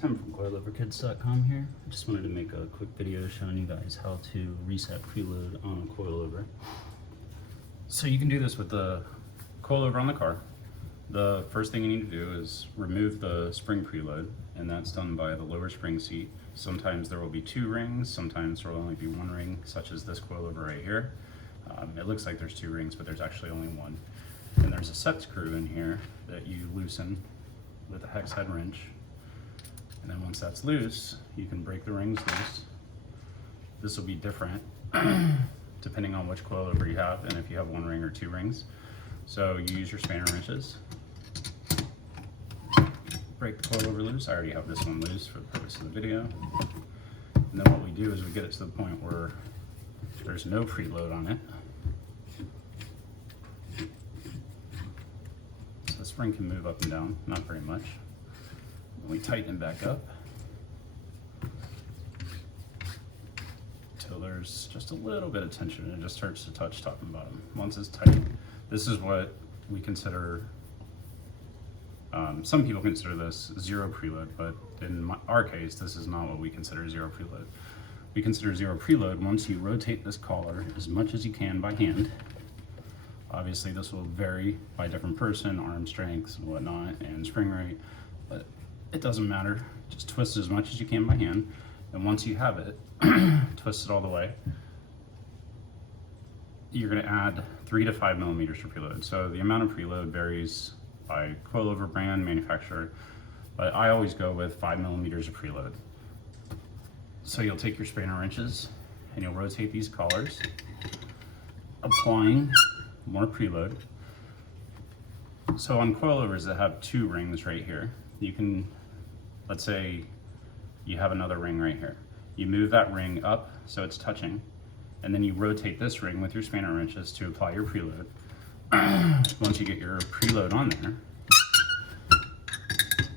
Tim from Coiloverkids.com here. I just wanted to make a quick video showing you guys how to reset preload on a coilover. So you can do this with the coilover on the car. The first thing you need to do is remove the spring preload, and that's done by the lower spring seat. Sometimes there will be 2 rings, sometimes there will only be 1 ring, such as this coilover right here. It looks like there's 2 rings, but there's actually only 1. And there's a set screw in here that you loosen with a hex head wrench. And then once that's loose, you can break the rings loose. This will be different depending on which coilover you have and if you have 1 ring or 2 rings. So you use your spanner wrenches, break the coilover loose. I already have this one loose for the purpose of the video. And then what we do is we get it to the point where there's no preload on it. So the spring can move up and down, not very much. We tighten it back up till there's just a little bit of tension and it just starts to touch top and bottom. Once it's tight, this is what we consider, some people consider this 0 preload, but in our case, this is not what we consider 0 preload. We consider 0 preload once you rotate this collar as much as you can by hand. Obviously this will vary by different person, arm strengths and whatnot, and spring rate, but it doesn't matter. Just twist it as much as you can by hand, and once you have it, twist it all the way. You're going to add 3 to 5 millimeters for preload. So the amount of preload varies by coilover brand, manufacturer, but I always go with 5 millimeters of preload. So you'll take your spanner wrenches and you'll rotate these collars, applying more preload. So on coilovers that have 2 rings right here, you can, let's say you have another ring right here. You move that ring up so it's touching, and then you rotate this ring with your spanner wrenches to apply your preload. Once you get your preload on there,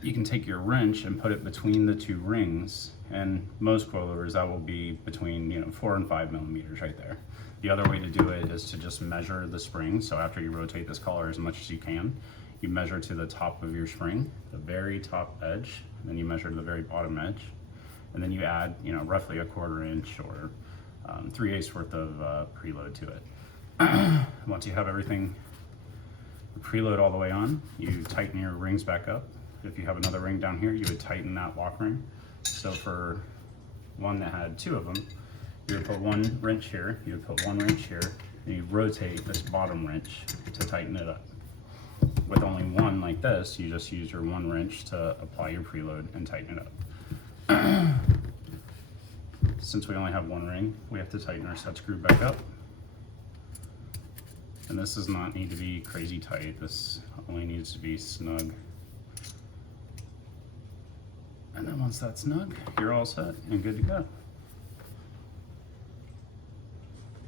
you can take your wrench and put it between the 2 rings, and most coilovers that will be between 4 and 5 millimeters right there. The other way to do it is to just measure the spring. So after you rotate this collar as much as you can, you measure to the top of your spring, the very top edge, and then you measure to the very bottom edge, and then you add roughly a 1/4 inch or 3/8 worth of preload to it. Once you have everything preload all the way on, you tighten your rings back up. If you have another ring down here, you would tighten that lock ring. So for one that had 2 of them, you would put 1 wrench here, you would put 1 wrench here, and you rotate this bottom wrench to tighten it up. With only 1 like this, you just use your 1 wrench to apply your preload and tighten it up. Since we only have 1 ring, we have to tighten our set screw back up. And this does not need to be crazy tight. This only needs to be snug. And then once that's snug, you're all set and good to go.